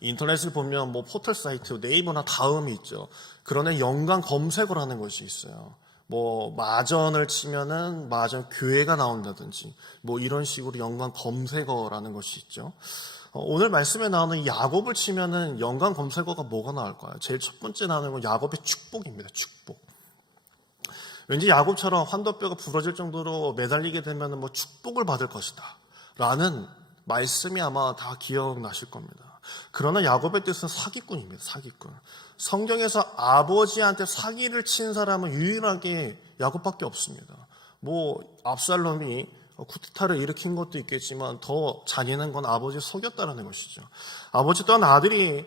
인터넷을 보면 뭐 포털 사이트, 네이버나 다음이 있죠. 그러나 연관 검색어를 하는 것이 있어요. 뭐 마전을 치면은 마전 교회가 나온다든지 뭐 이런 식으로 연관 검색어라는 것이 있죠. 오늘 말씀에 나오는 이 야곱을 치면은 연관 검색어가 뭐가 나올까요? 제일 첫 번째 나오는 건 야곱의 축복입니다. 축복. 왠지 야곱처럼 환도뼈가 부러질 정도로 매달리게 되면 뭐 축복을 받을 것이다 라는 말씀이 아마 다 기억나실 겁니다. 그러나 야곱의 뜻은 사기꾼입니다. 사기꾼. 성경에서 아버지한테 사기를 친 사람은 유일하게 야곱밖에 없습니다. 뭐 압살롬이 쿠데타를 일으킨 것도 있겠지만 더 잔인한 건 아버지를 속였다는 것이죠. 아버지 또한 아들이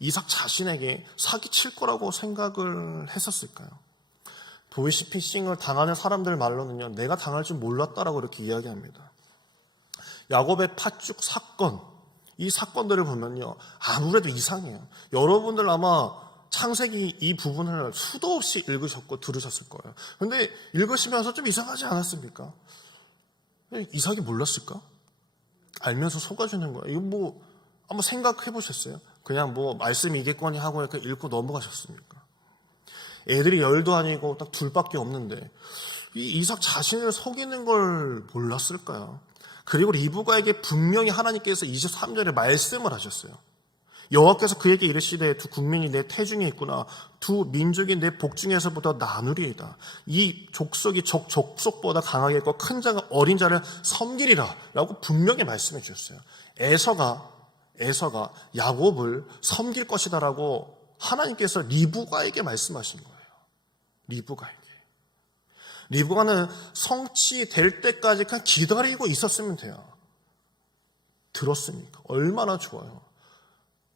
이삭 자신에게 사기칠 거라고 생각을 했었을까요? 보이스피싱을 당하는 사람들 말로는요, 내가 당할 줄 몰랐다라고 이렇게 이야기합니다. 야곱의 팥죽 사건, 이 사건들을 보면요, 아무래도 이상해요. 여러분들 아마 창세기 이 부분을 수도 없이 읽으셨고 들으셨을 거예요. 그런데 읽으시면서 좀 이상하지 않았습니까? 이삭이 몰랐을까? 알면서 속아주는 거예요. 이거 뭐 한번 생각해 보셨어요? 그냥 뭐 말씀이겠거니 하고 이렇게 읽고 넘어가셨습니까? 애들이 열도 아니고 딱 둘밖에 없는데 이 이삭 자신을 속이는 걸 몰랐을까요? 그리고 리브가에게 분명히 하나님께서 23절에 말씀을 하셨어요. 여호와께서 그에게 이르시되 두 국민이 내 태중에 있구나. 두 민족이 내 복중에서부터 나누리이다. 이 족속이 족속보다 강하겠고 큰 자가 어린 자를 섬기리라 라고 분명히 말씀해 주셨어요. 에서가 야곱을 섬길 것이다 라고 하나님께서 리브가에게 말씀하신 거예요. 리브가는 성취될 때까지 그냥 기다리고 있었으면 돼요. 들었습니까? 얼마나 좋아요.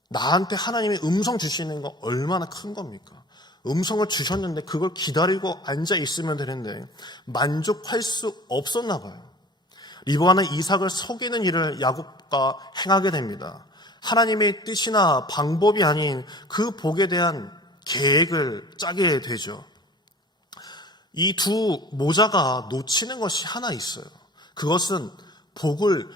나한테 하나님이 음성 주시는 거 얼마나 큰 겁니까? 음성을 주셨는데 그걸 기다리고 앉아 있으면 되는데 만족할 수 없었나 봐요. 리브가는 이삭을 속이는 일을 야곱과 행하게 됩니다. 하나님의 뜻이나 방법이 아닌 그 복에 대한 계획을 짜게 되죠. 이 두 모자가 놓치는 것이 하나 있어요. 그것은 복을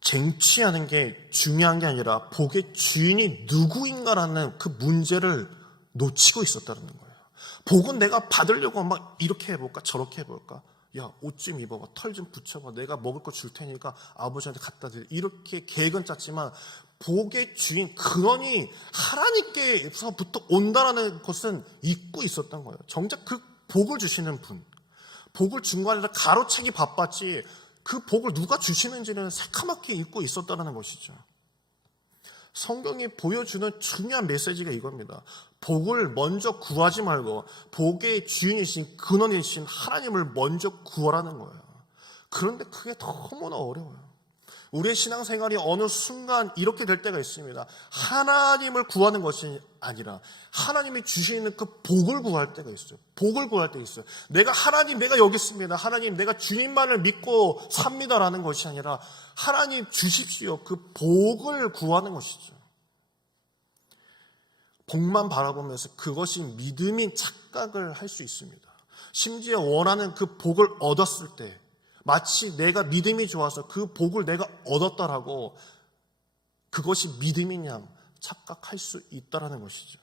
쟁취하는 게 중요한 게 아니라 복의 주인이 누구인가라는 그 문제를 놓치고 있었다는 거예요. 복은 내가 받으려고 막 이렇게 해볼까 저렇게 해볼까, 야 옷 좀 입어봐, 털 좀 붙여봐, 내가 먹을 거 줄 테니까 아버지한테 갖다 드려, 이렇게 계획은 짰지만 복의 주인 근원이 하나님께서부터 온다라는 것은 잊고 있었던 거예요. 정작 그 복을 주시는 분, 복을 준 거 아니라 가로채기 바빴지 그 복을 누가 주시는지는 새카맣게 잊고 있었다는 것이죠. 성경이 보여주는 중요한 메시지가 이겁니다. 복을 먼저 구하지 말고 복의 주인이신 근원이신 하나님을 먼저 구하라는 거예요. 그런데 그게 너무나 어려워요. 우리의 신앙생활이 어느 순간 이렇게 될 때가 있습니다. 하나님을 구하는 것이 아니라 하나님이 주시는 그 복을 구할 때가 있어요. 복을 구할 때 있어요. 내가 여기 있습니다. 하나님, 내가 주님만을 믿고 삽니다라는 것이 아니라 하나님 주십시오. 그 복을 구하는 것이죠. 복만 바라보면서 그것이 믿음인 착각을 할 수 있습니다. 심지어 원하는 그 복을 얻었을 때 마치 내가 믿음이 좋아서 그 복을 내가 얻었다라고 그것이 믿음인 양 착각할 수 있다라는 것이죠.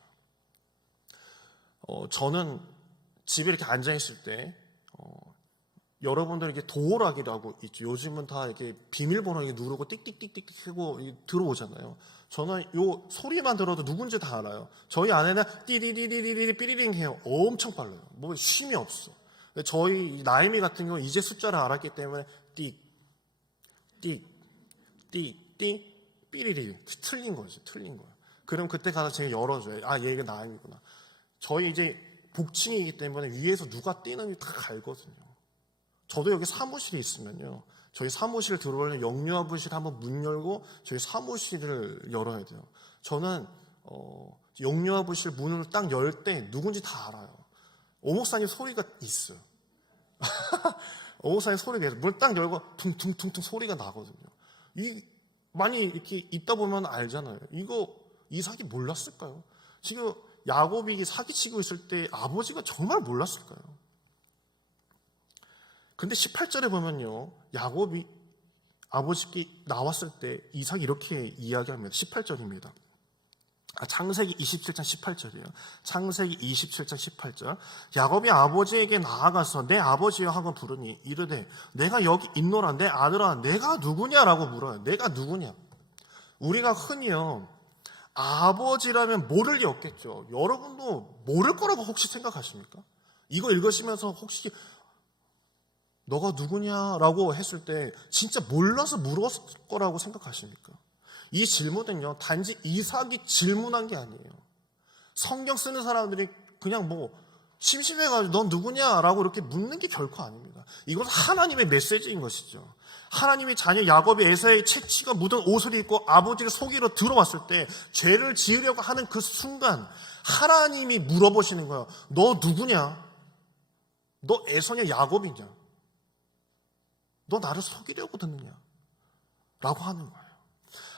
저는 집에 이렇게 앉아있을 때 여러분들 이렇게 도어락이라고 있죠. 요즘은 다 이렇게 비밀번호 누르고 띡띡띡띡 하고 들어오잖아요. 저는 요 소리만 들어도 누군지 다 알아요. 저희 아내는 띠디디디디디 삐리링 해요. 엄청 빨라요. 뭐 쉼이 없어. 저희 나이미 같은 경우 이제 숫자를 알았기 때문에 띡 삐리리 틀린 거지. 그럼 그때 가서 제가 열어줘요. 아, 얘가 나이미구나. 저희 이제 복층이기 때문에 위에서 누가 뛰는지 다 알거든요. 저도 여기 사무실에 있으면요, 저희 사무실 들어오려면 영유아부실 한번 문 열고 저희 사무실을 열어야 돼요. 저는 영유아부실 문을 딱 열 때 누군지 다 알아요. 오목사님 소리가 있어요. 오목사님 소리가 있어요. 문을 딱 열고 퉁퉁퉁퉁 소리가 나거든요. 많이 이렇게 있다 보면 알잖아요. 이삭이 몰랐을까요? 지금 야곱이 사기치고 있을 때 아버지가 정말 몰랐을까요? 근데 18절에 보면요, 야곱이 아버지께 나왔을 때 이삭이 이렇게 이야기합니다. 18절입니다. 창세기 27장 18절이에요. 창세기 27장 18절. 야곱이 아버지에게 나아가서 내 아버지여 하고 부르니 이르되 내가 여기 있노라. 내 아들아 내가 누구냐라고 물어요. 내가 누구냐. 우리가 흔히요 아버지라면 모를 리 없겠죠. 여러분도 모를 거라고 혹시 생각하십니까? 이거 읽으시면서 혹시 너가 누구냐라고 했을 때 진짜 몰라서 물었을 거라고 생각하십니까? 이 질문은요 단지 이삭이 질문한 게 아니에요. 성경 쓰는 사람들이 그냥 뭐 심심해가지고 넌 누구냐라고 이렇게 묻는 게 결코 아닙니다. 이것은 하나님의 메시지인 것이죠. 하나님이 자녀 야곱이 에사의 채취가 묻은 옷을 입고 아버지를 속이러 들어왔을 때 죄를 지으려고 하는 그 순간 하나님이 물어보시는 거예요. 너 누구냐? 너 에서냐 야곱이냐? 너 나를 속이려고 듣느냐? 라고 하는 거예요.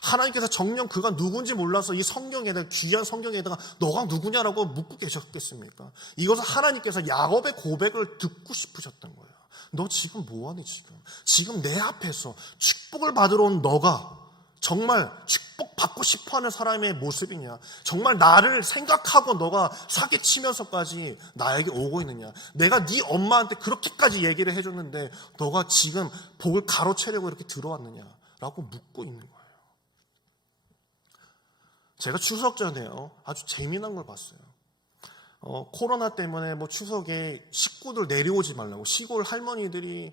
하나님께서 정녕 그가 누군지 몰라서 이 성경에다가 귀한 성경에다가 너가 누구냐라고 묻고 계셨겠습니까? 이것은 하나님께서 야곱의 고백을 듣고 싶으셨던 거예요. 너 지금 뭐하니 지금? 지금 내 앞에서 축복을 받으러 온 너가 정말 축복받고 싶어하는 사람의 모습이냐? 정말 나를 생각하고 너가 사기치면서까지 나에게 오고 있느냐? 내가 네 엄마한테 그렇게까지 얘기를 해줬는데 너가 지금 복을 가로채려고 이렇게 들어왔느냐라고 묻고 있는 거예요. 제가 추석 전에요 아주 재미난 걸 봤어요. 코로나 때문에 뭐 추석에 식구들 내려오지 말라고 시골 할머니들이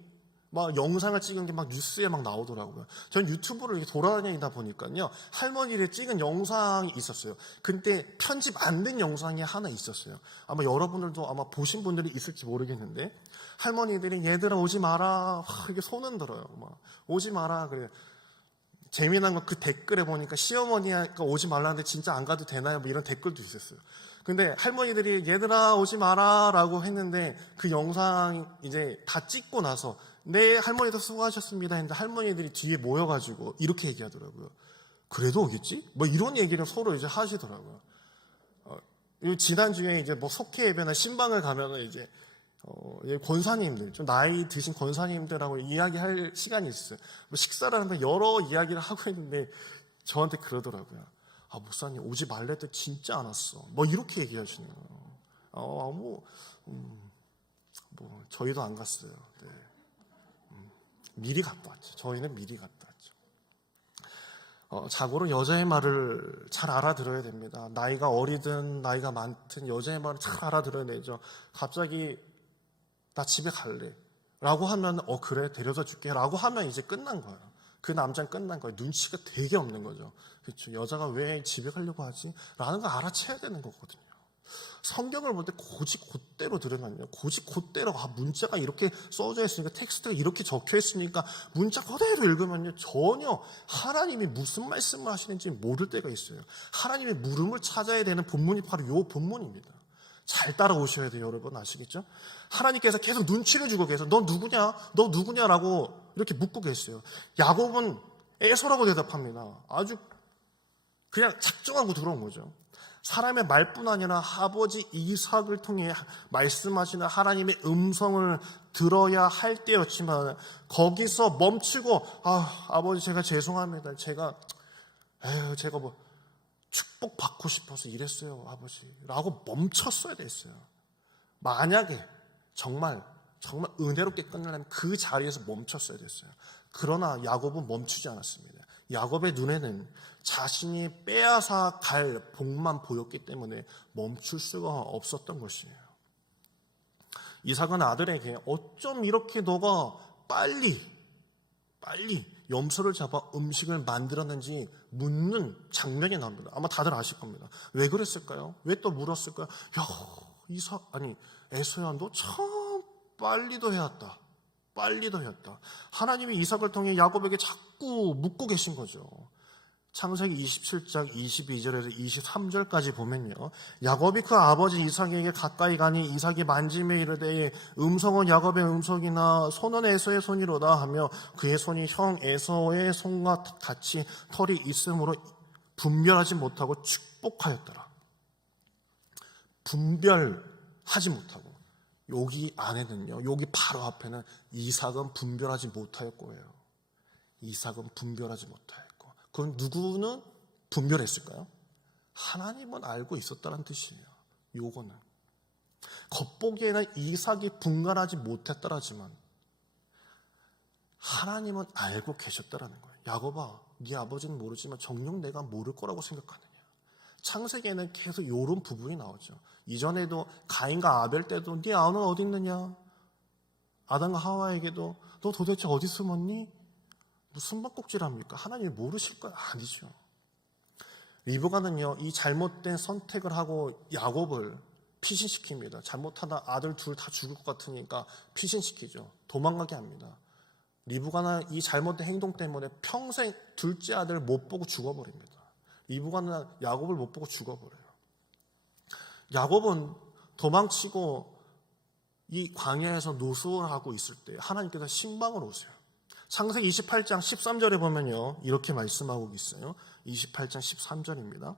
막 영상을 찍은 게 막 뉴스에 막 나오더라고요. 전 유튜브를 이렇게 돌아다니다 보니까요 할머니를 찍은 영상이 있었어요. 근데 편집 안 된 영상이 하나 있었어요. 아마 여러분들도 아마 보신 분들이 있을지 모르겠는데 할머니들이 얘들아 오지 마라 이렇게 손 흔들어요. 막 오지 마라 그래. 재미난 건 그 댓글에 보니까 시어머니가 오지 말라는데 진짜 안 가도 되나요? 뭐 이런 댓글도 있었어요. 근데 할머니들이 얘들아 오지 마라 라고 했는데 그 영상 이제 다 찍고 나서 네 할머니도 수고하셨습니다 했는데 할머니들이 뒤에 모여가지고 이렇게 얘기하더라고요. 그래도 오겠지? 뭐 이런 얘기를 서로 이제 하시더라고요. 지난주에 이제 뭐 속회 예배나 신방을 가면은 이제 권사님들, 좀 나이 드신 권사님들하고 이야기할 시간이 있어요. 뭐 식사를 하는데 여러 이야기를 하고 있는데 저한테 그러더라고요. 아, 목사님 오지 말랬더니 진짜 안 왔어. 뭐 이렇게 얘기하시는 거예요. 뭐 저희도 안 갔어요. 네. 미리 갔다 왔죠. 저희는 미리 갔다 왔죠. 자고로 여자의 말을 잘 알아들어야 됩니다. 나이가 어리든 나이가 많든 여자의 말을 잘 알아들어야 되죠. 갑자기 나 집에 갈래 라고 하면 그래 데려다 줄게 라고 하면 이제 끝난 거예요. 그 남자는 끝난 거예요. 눈치가 되게 없는 거죠. 그렇죠. 여자가 왜 집에 가려고 하지? 라는 걸 알아채야 되는 거거든요. 성경을 볼 때 고지곧대로 들으면요. 고지곧대로 문자가 이렇게 써져 있으니까 텍스트가 이렇게 적혀 있으니까 문자 그대로 읽으면요. 전혀 하나님이 무슨 말씀을 하시는지 모를 때가 있어요. 하나님의 물음을 찾아야 되는 본문이 바로 이 본문입니다. 잘 따라오셔야 돼요. 여러분 아시겠죠? 하나님께서 계속 눈치를 주고 계세요. 너 누구냐? 너 누구냐라고 이렇게 묻고 계세요. 야곱은 에서라고 대답합니다. 아주 그냥 작정하고 들어온 거죠. 사람의 말뿐 아니라 아버지 이삭을 통해 말씀하시는 하나님의 음성을 들어야 할 때였지만 거기서 멈추고 아버지 제가 죄송합니다. 제가 뭐 축복받고 싶어서 이랬어요 아버지 라고 멈췄어야 됐어요. 만약에 정말 은혜롭게 끝내려면 그 자리에서 멈췄어야 됐어요. 그러나 야곱은 멈추지 않았습니다. 야곱의 눈에는 자신이 빼앗아 갈 복만 보였기 때문에 멈출 수가 없었던 것이에요. 이삭은 아들에게 어쩜 이렇게 너가 빨리 염소를 잡아 음식을 만들었는지 묻는 장면이 나옵니다. 아마 다들 아실 겁니다. 왜 그랬을까요? 왜 또 물었을까요? 에서야 너 참 빨리도 해왔다. 하나님이 이삭을 통해 야곱에게 자꾸 묻고 계신 거죠. 창세기 27장 22절에서 23절까지 보면요. 야곱이 그 아버지 이삭에게 가까이 가니 이삭이 만짐에 이르되 음성은 야곱의 음성이나 손은 에서의 손이로다 하며 그의 손이 형 에서의 손과 같이 털이 있으므로 분별하지 못하고 축복하였더라. 분별하지 못하고 여기 안에는요. 여기 바로 앞에는 이삭은 분별하지 못하였고요. 이삭은 분별하지 못하였고, 그럼 누구는 분별했을까요? 하나님은 알고 있었다는 뜻이에요. 요거는 겉보기에는 이삭이 분간하지 못했더라지만 하나님은 알고 계셨다라는 거예요. 야곱아, 네 아버지는 모르지만 정녕 내가 모를 거라고 생각하느냐. 창세기에는 계속 이런 부분이 나오죠. 이전에도 가인과 아벨 때도 네 아우는 어디 있느냐, 아담과 하와에게도 너 도대체 어디 숨었니? 무슨 숨바꼭질합니까? 하나님이 모르실 거 아니죠. 리브가는요, 이 잘못된 선택을 하고 야곱을 피신시킵니다. 잘못하다 아들 둘 다 죽을 것 같으니까 피신시키죠. 도망가게 합니다. 리브가는 이 잘못된 행동 때문에 평생 둘째 아들을 못 보고 죽어버립니다. 리브가는 야곱을 못 보고 죽어버려요. 야곱은 도망치고 이 광야에서 노수를 하고 있을 때 하나님께서 신방을 오세요. 창세기 28장 13절에 보면요, 이렇게 말씀하고 있어요. 28장 13절입니다.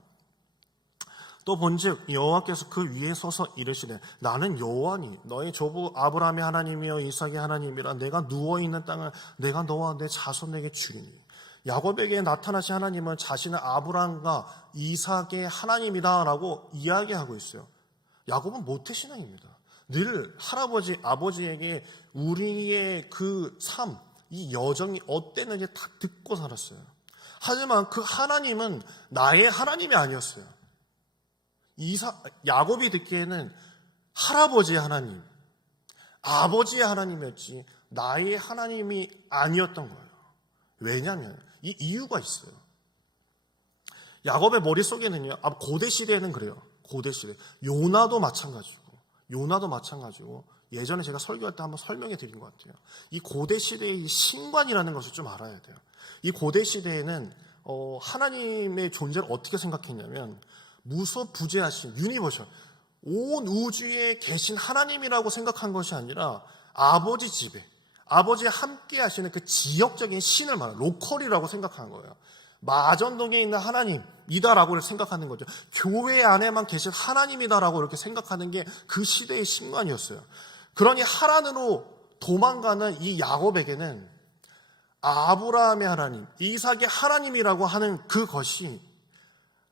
또 본즉 여호와께서 그 위에 서서 이르시되 나는 여호와니 너희 조부 아브라함의 하나님이여 이삭의 하나님이라. 내가 누워있는 땅을 내가 너와 내 자손에게 주리니. 야곱에게 나타나신 하나님은 자신은 아브라함과 이삭의 하나님이다라고 이야기하고 있어요. 야곱은 모태신앙입니다. 늘 할아버지 아버지에게 우리의 그 삶, 이 여정이 어땠는지 다 듣고 살았어요. 하지만 그 하나님은 나의 하나님이 아니었어요. 야곱이 듣기에는 할아버지의 하나님, 아버지의 하나님이었지 나의 하나님이 아니었던 거예요. 왜냐하면 이 이유가 있어요. 야곱의 머릿속에는요, 고대 시대에는 그래요. 고대 시대 요나도 마찬가지고 예전에 제가 설교할 때 한번 설명해 드린 것 같아요. 이 고대 시대의 신관이라는 것을 좀 알아야 돼요. 이 고대 시대에는 하나님의 존재를 어떻게 생각했냐면 무소부재하신 유니버셜, 온 우주에 계신 하나님이라고 생각한 것이 아니라 아버지 집에, 아버지와 함께 하시는 그 지역적인 신을 말하는 로컬이라고 생각하는 거예요. 마전동에 있는 하나님이다라고 생각하는 거죠. 교회 안에만 계신 하나님이다라고 이렇게 생각하는 게 그 시대의 신관이었어요. 그러니 하란으로 도망가는 이 야곱에게는 아브라함의 하나님, 이삭의 하나님이라고 하는 그것이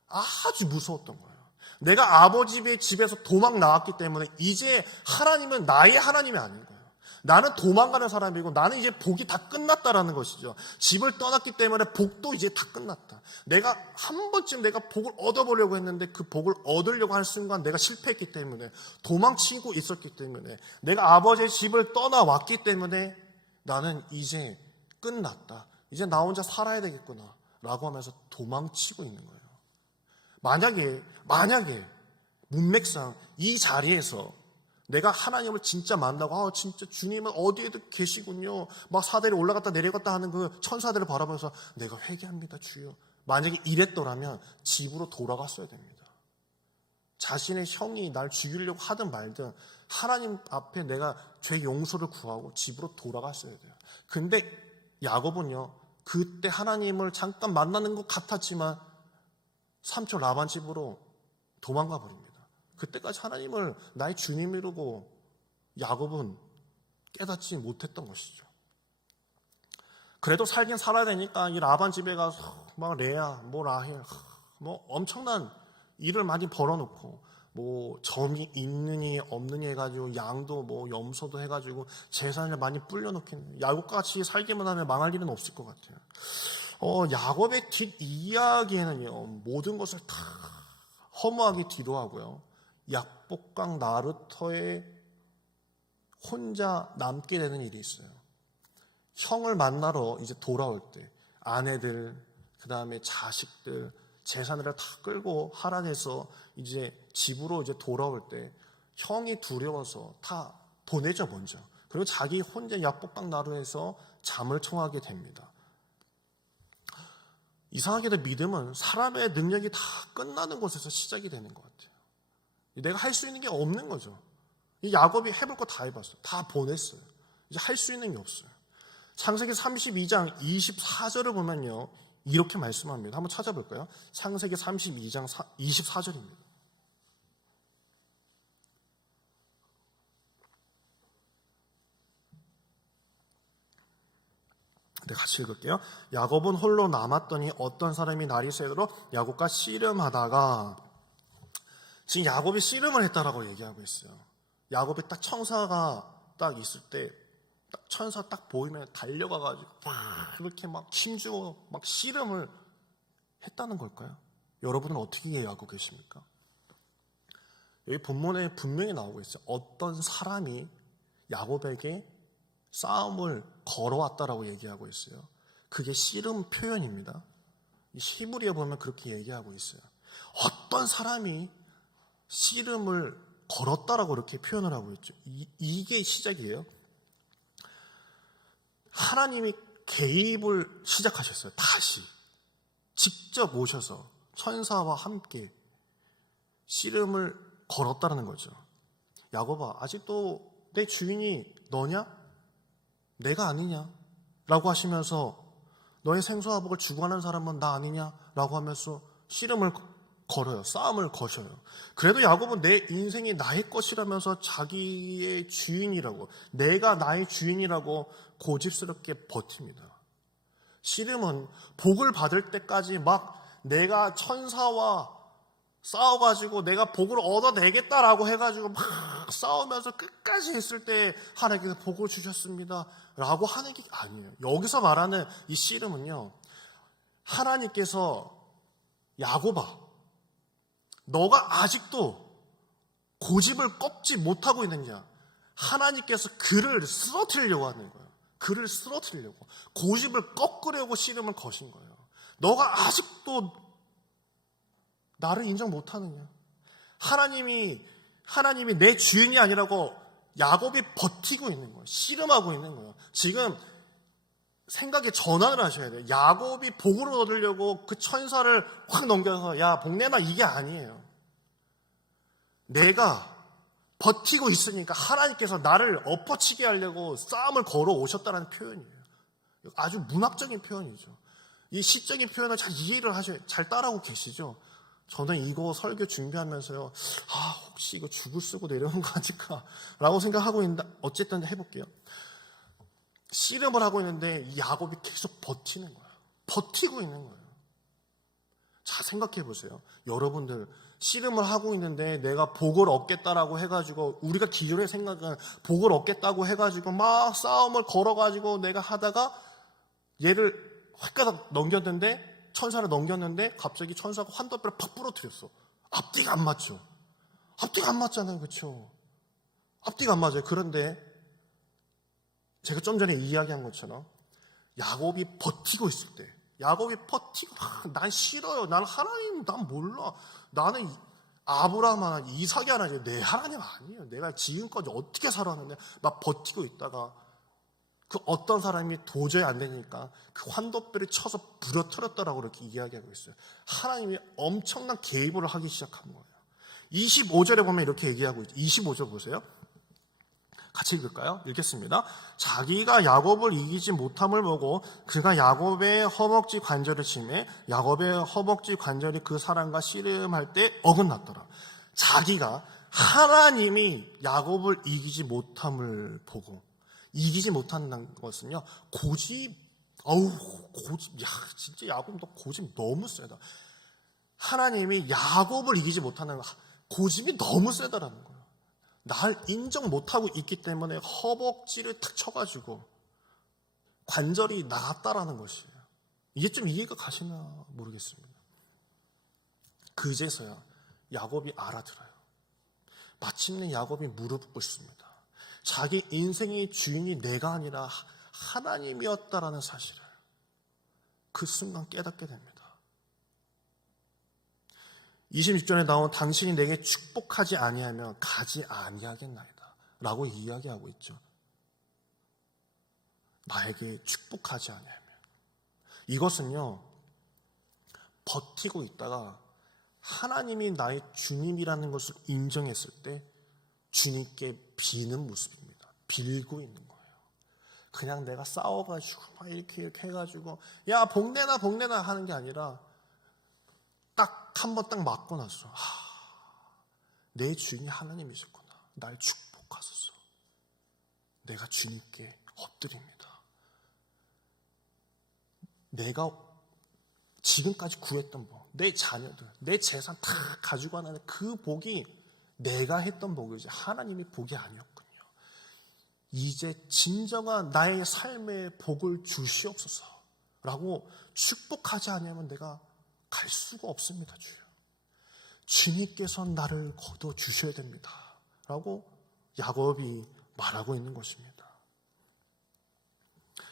아주 무서웠던 거예요. 내가 아버지의 집에서 도망 나왔기 때문에 이제 하나님은 나의 하나님이 아닌 거예요. 나는 도망가는 사람이고 나는 이제 복이 다 끝났다라는 것이죠. 집을 떠났기 때문에 복도 이제 다 끝났다. 내가 한 번쯤 내가 복을 얻어보려고 했는데 그 복을 얻으려고 할 순간 내가 실패했기 때문에, 도망치고 있었기 때문에, 내가 아버지의 집을 떠나왔기 때문에 나는 이제 끝났다. 이제 나 혼자 살아야 되겠구나 라고 하면서 도망치고 있는 거예요. 만약에 문맥상 이 자리에서 내가 하나님을 진짜 만나고 진짜 주님은 어디에도 계시군요, 막 사대를 올라갔다 내려갔다 하는 그 천사들을 바라보면서 내가 회개합니다 주여, 만약에 이랬더라면 집으로 돌아갔어야 됩니다. 자신의 형이 날 죽이려고 하든 말든 하나님 앞에 내가 죄 용서를 구하고 집으로 돌아갔어야 돼요. 근데 야곱은요, 그때 하나님을 잠깐 만나는 것 같았지만 삼촌 라반 집으로 도망가 버립니다. 그때까지 하나님을 나의 주님이라고 야곱은 깨닫지 못했던 것이죠. 그래도 살긴 살아야 되니까 이 라반 집에 가서 막 레아, 라헬, 엄청난 일을 많이 벌어놓고 점이 있느니 없느니 해가지고 양도 염소도 해가지고 재산을 많이 불려놓긴, 야곱같이 살기만 하면 망할 일은 없을 것 같아요. 야곱의 뒷이야기에는요, 모든 것을 다 허무하게 뒤로하고요, 약복강 나루터에 혼자 남게 되는 일이 있어요. 형을 만나러 이제 돌아올 때 아내들, 그 다음에 자식들, 재산을 다 끌고 하란에서 이제 집으로 이제 돌아올 때 형이 두려워서 다 보내죠, 먼저. 그리고 자기 혼자 약복강 나루에서 잠을 청하게 됩니다. 이상하게도 믿음은 사람의 능력이 다 끝나는 곳에서 시작이 되는 것 같아요. 내가 할 수 있는 게 없는 거죠. 이 야곱이 해볼 거 다 해봤어요. 다 보냈어요. 이제 할 수 있는 게 없어요. 창세기 32장 24절을 보면요, 이렇게 말씀합니다. 한번 찾아볼까요? 창세기 32장 24절입니다. 네, 같이 읽을게요. 야곱은 홀로 남았더니 어떤 사람이 날이 새도록 야곱과 씨름하다가, 지금 야곱이 씨름을 했다라고 얘기하고 있어요. 야곱이 딱 청사가 딱 있을 때, 딱 천사 딱 보이면 달려가가지고 막 이렇게 막 힘주고 막 씨름을 했다는 걸까요? 여러분은 어떻게 이해하고 계십니까? 여기 본문에 분명히 나오고 있어요. 어떤 사람이 야곱에게 싸움을 걸어왔다라고 얘기하고 있어요. 그게 씨름 표현입니다. 히브리어 보면 그렇게 얘기하고 있어요. 어떤 사람이 씨름을 걸었다라고 이렇게 표현을 하고 있죠. 이게 시작이에요. 하나님이 개입을 시작하셨어요. 다시 직접 오셔서 천사와 함께 씨름을 걸었다는 거죠. 야곱아, 아직도 내 주인이 너냐? 내가 아니냐? 라고 하시면서 너의 생수화복을 주고 가는 사람은 나 아니냐? 라고 하면서 씨름을 걸어요. 싸움을 거셔요. 그래도 야곱은 내 인생이 나의 것이라면서 자기의 주인이라고, 내가 나의 주인이라고 고집스럽게 버팁니다. 씨름은 복을 받을 때까지 막 내가 천사와 싸워가지고 내가 복을 얻어내겠다라고 해가지고 막 싸우면서 끝까지 했을 때 하나님께서 복을 주셨습니다 라고 하는 게 아니에요. 여기서 말하는 이 씨름은요, 하나님께서 야곱아, 너가 아직도 고집을 꺾지 못하고 있느냐, 하나님께서 그를 쓰러뜨리려고 하는 거예요. 그를 쓰러뜨리려고, 고집을 꺾으려고 씨름을 거신 거예요. 너가 아직도 나를 인정 못하느냐? 하나님이 내 주인이 아니라고 야곱이 버티고 있는 거예요. 씨름하고 있는 거예요. 지금 생각에 전환을 하셔야 돼요. 야곱이 복을 얻으려고 그 천사를 확 넘겨서 야, 복 내놔, 이게 아니에요. 내가 버티고 있으니까 하나님께서 나를 엎어치게 하려고 싸움을 걸어 오셨다는 표현이에요. 아주 문학적인 표현이죠. 이 시적인 표현을 잘 이해를 하셔야, 잘 따라하고 계시죠? 저는 이거 설교 준비하면서요, 혹시 이거 죽을 쓰고 내려온 거 아닐까? 라고 생각하고 있는데, 어쨌든 해볼게요. 씨름을 하고 있는데, 이 야곱이 계속 버티는 거예요. 버티고 있는 거예요. 자, 생각해 보세요. 여러분들, 씨름을 하고 있는데, 내가 복을 얻겠다라고 해가지고, 우리가 기존의 생각은 복을 얻겠다고 해가지고, 막 싸움을 걸어가지고 내가 하다가, 얘를 획가닥 넘겼는데, 천사를 넘겼는데 갑자기 천사가 환도뼈를 팍 부러뜨렸어. 앞뒤가 안 맞죠. 앞뒤가 안 맞잖아요. 그렇죠? 앞뒤가 안 맞아요. 그런데 제가 좀 전에 이야기한 것처럼 야곱이 버티고 있을 때, 야곱이 버티고 난 싫어요. 난 하나님, 난 몰라. 나는 아브라함 하나, 이삭이 하나지 내 하나님 아니에요. 내가 지금까지 어떻게 살아왔는데 막 버티고 있다가 그 어떤 사람이 도저히 안 되니까 그 환도뼈를 쳐서 부러뜨렸다라고 이렇게 이야기하고 있어요. 하나님이 엄청난 개입을 하기 시작한 거예요. 25절에 보면 이렇게 얘기하고 있죠. 25절 보세요. 같이 읽을까요? 읽겠습니다. 자기가 야곱을 이기지 못함을 보고 그가 야곱의 허벅지 관절을 치매 야곱의 허벅지 관절이 그 사람과 씨름할 때 어긋났더라. 자기가, 하나님이 야곱을 이기지 못함을 보고, 이기지 못한다는 것은요, 고집, 야, 진짜 야곱 너 고집 너무 세다. 하나님이 야곱을 이기지 못하는 고집이 너무 세다라는 거예요. 날 인정 못하고 있기 때문에 허벅지를 탁 쳐가지고 관절이 나갔다라는 것이에요. 이게 좀 이해가 가시나 모르겠습니다. 그제서야 야곱이 알아들어요. 마침내 야곱이 무릎 꿇습니다. 자기 인생의 주인이 내가 아니라 하나님이었다라는 사실을 그 순간 깨닫게 됩니다. 26절에 나온 당신이 내게 축복하지 아니하면 가지 아니하겠나이다 라고 이야기하고 있죠. 나에게 축복하지 아니하면, 이것은요, 버티고 있다가 하나님이 나의 주님이라는 것을 인정했을 때 주님께 비는 모습입니다. 빌고 있는 거예요. 그냥 내가 싸워가지고 막 이렇게 해가지고 야, 복내나 복내나 하는 게 아니라 딱 한 번 딱 맞고 나서 내 주인이 하나님이셨구나. 날 축복하소서. 내가 주님께 엎드립니다. 내가 지금까지 구했던 복, 내 자녀들, 내 재산 다 가지고 가는 그 복이 내가 했던 복이지 하나님의 복이 아니었군요. 이제 진정한 나의 삶의 복을 주시옵소서라고 축복하지 않으면 내가 갈 수가 없습니다. 주여, 주님께서 나를 거둬 주셔야 됩니다 라고 야곱이 말하고 있는 것입니다.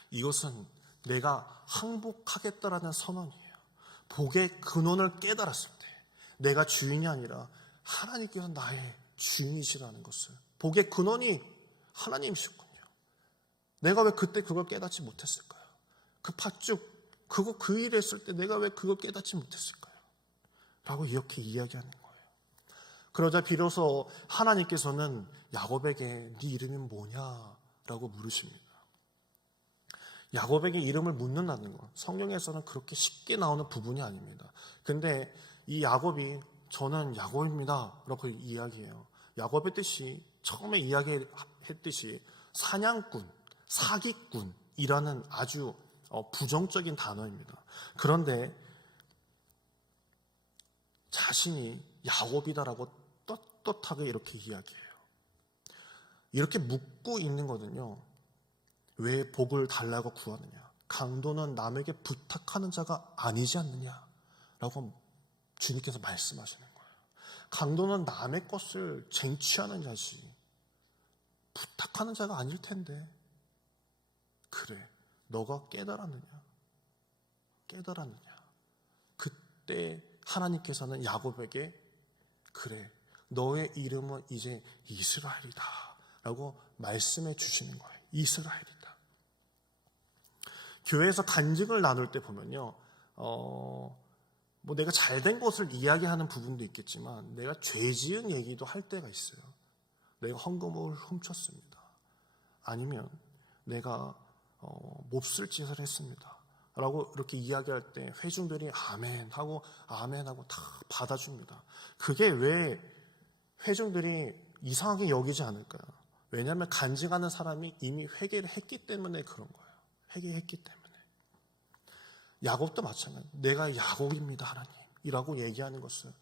이것은 내가 항복하겠다라는 선언이에요. 복의 근원을 깨달았을 때 내가 주인이 아니라 하나님께서 나의 주인이시라는 것을, 복의 근원이 하나님이셨군요. 내가 왜 그때 그걸 깨닫지 못했을까요? 그 팥죽 그 일을 했을 때 내가 왜 그걸 깨닫지 못했을까요? 라고 이렇게 이야기하는 거예요. 그러자 비로소 하나님께서는 야곱에게 네 이름이 뭐냐? 라고 물으십니다. 야곱에게 이름을 묻는다는 것, 성경에서는 그렇게 쉽게 나오는 부분이 아닙니다. 근데 이 야곱이 저는 야곱입니다 라고 이야기해요. 야곱의 뜻이 처음에 이야기했듯이 사냥꾼, 사기꾼이라는 아주 부정적인 단어입니다. 그런데 자신이 야곱이다라고 떳떳하게 이렇게 이야기해요. 이렇게 묻고 있는 거는요, 왜 복을 달라고 구하느냐? 강도는 남에게 부탁하는 자가 아니지 않느냐라고 주님께서 말씀하시는 거예요. 강도는 남의 것을 쟁취하는 자지 부탁하는 자가 아닐 텐데, 그래, 너가 깨달았느냐? 그때 하나님께서는 야곱에게 그래, 너의 이름은 이제 이스라엘이다 라고 말씀해 주시는 거예요. 이스라엘이다. 교회에서 간증을 나눌 때 보면요, 내가 잘된 것을 이야기하는 부분도 있겠지만 내가 죄 지은 얘기도 할 때가 있어요. 내가 헌금을 훔쳤습니다. 아니면 내가 몹쓸 짓을 했습니다 라고 이렇게 이야기할 때 회중들이 아멘 하고 다 받아줍니다. 그게 왜 회중들이 이상하게 여기지 않을까요? 왜냐하면 간증하는 사람이 이미 회개를 했기 때문에 그런 거예요. 회개했기 때문에. 야곱도 마찬가지예요. 내가 야곱입니다 하나님이라고 얘기하는 것은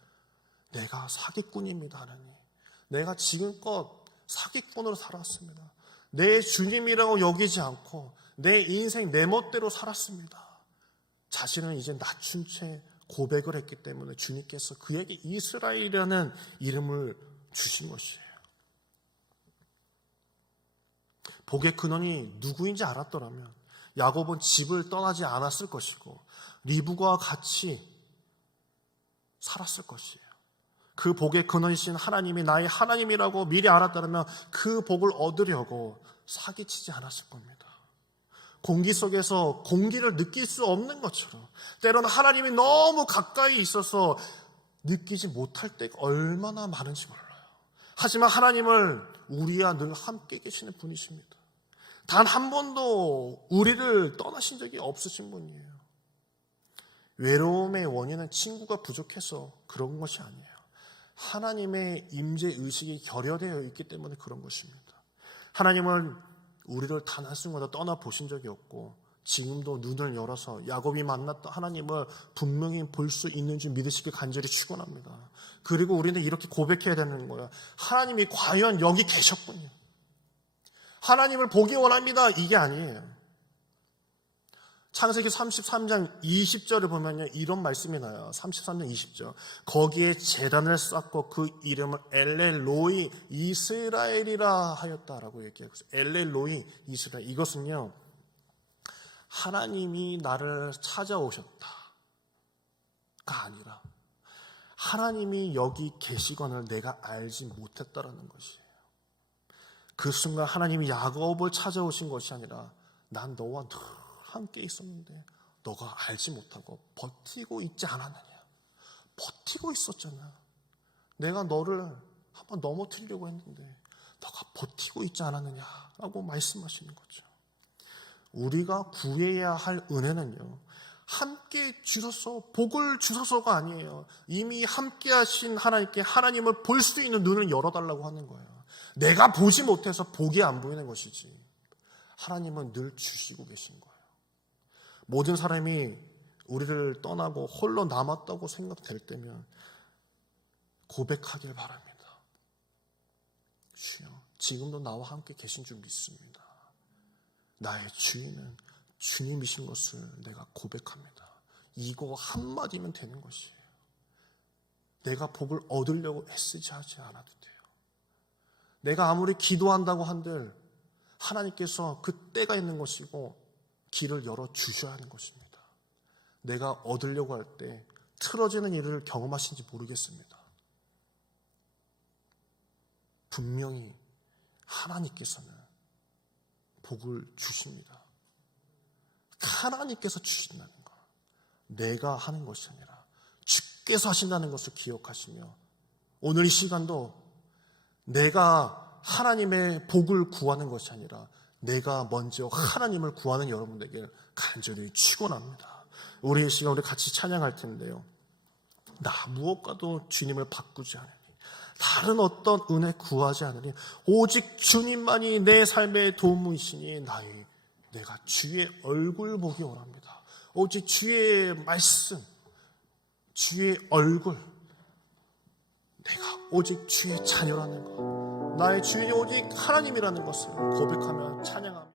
내가 사기꾼입니다 하나님. 내가 지금껏 사기꾼으로 살았습니다. 내 주님이라고 여기지 않고 내 인생 내 멋대로 살았습니다. 자신은 이제 낮춘 채 고백을 했기 때문에 주님께서 그에게 이스라엘이라는 이름을 주신 것이에요. 복의 근원이 누구인지 알았더라면 야곱은 집을 떠나지 않았을 것이고 리브가와 같이 살았을 것이에요. 그 복의 근원이신 하나님이 나의 하나님이라고 미리 알았다면 그 복을 얻으려고 사기치지 않았을 겁니다. 공기 속에서 공기를 느낄 수 없는 것처럼 때로는 하나님이 너무 가까이 있어서 느끼지 못할 때가 얼마나 많은지 몰라요. 하지만 하나님은 우리와 늘 함께 계시는 분이십니다. 단 한 번도 우리를 떠나신 적이 없으신 분이에요. 외로움의 원인은 친구가 부족해서 그런 것이 아니에요. 하나님의 임재 의식이 결여되어 있기 때문에 그런 것입니다. 하나님은 우리를 단 한순간도 떠나보신 적이 없고 지금도 눈을 열어서 야곱이 만났던 하나님을 분명히 볼 수 있는 줄 믿으시길 간절히 축원합니다. 그리고 우리는 이렇게 고백해야 되는 거예요. 하나님이 과연 여기 계셨군요. 하나님을 보기 원합니다. 이게 아니에요. 창세기 33장 20절을 보면요, 이런 말씀이 나요. 33장 20절. 거기에 제단을 쌓고 그 이름을 엘렐로이 이스라엘이라 하였다라고 얘기하고 있어요. 엘렐로이 이스라엘. 이것은요, 하나님이 나를 찾아오셨다가 아니라 하나님이 여기 계시건을 내가 알지 못했다라는 것이에요. 그 순간 하나님이 야곱을 찾아오신 것이 아니라 난 너와 늘 함께 있었는데 너가 알지 못하고 버티고 있지 않았느냐. 버티고 있었잖아. 내가 너를 한번 넘어뜨리려고 했는데 너가 버티고 있지 않았느냐라고 말씀하시는 거죠. 우리가 구해야 할 은혜는요, 함께 주셔서 복을 주셔서가 아니에요. 이미 함께 하신 하나님께 하나님을 볼 수 있는 눈을 열어달라고 하는 거예요. 내가 보지 못해서 복이 안 보이는 것이지 하나님은 늘 주시고 계신 거예요. 모든 사람이 우리를 떠나고 홀로 남았다고 생각될 때면 고백하길 바랍니다. 주여, 지금도 나와 함께 계신 줄 믿습니다. 나의 주인은 주님이신 것을 내가 고백합니다. 이거 한마디면 되는 것이에요. 내가 복을 얻으려고 애쓰지 하지 않아도 돼요. 내가 아무리 기도한다고 한들 하나님께서 그 때가 있는 것이고 길을 열어주셔야 하는 것입니다. 내가 얻으려고 할 때 틀어지는 일을 경험하신지 모르겠습니다. 분명히 하나님께서는 복을 주십니다. 하나님께서 주신다는 것, 내가 하는 것이 아니라 주께서 하신다는 것을 기억하시며 오늘 이 시간도 내가 하나님의 복을 구하는 것이 아니라 내가 먼저 하나님을 구하는 여러분에게 간절히 축원합니다. 우리 이 시간 우리 같이 찬양할 텐데요. 나 무엇과도 주님을 바꾸지 않으니 다른 어떤 은혜 구하지 않으니 오직 주님만이 내 삶의 도움이시니 내가 주의 얼굴 보기 원합니다. 오직 주의 말씀, 주의 얼굴, 내가 오직 주의 자녀라는 것, 나의 주인이 오직 하나님이라는 것을 고백하며 찬양합니다.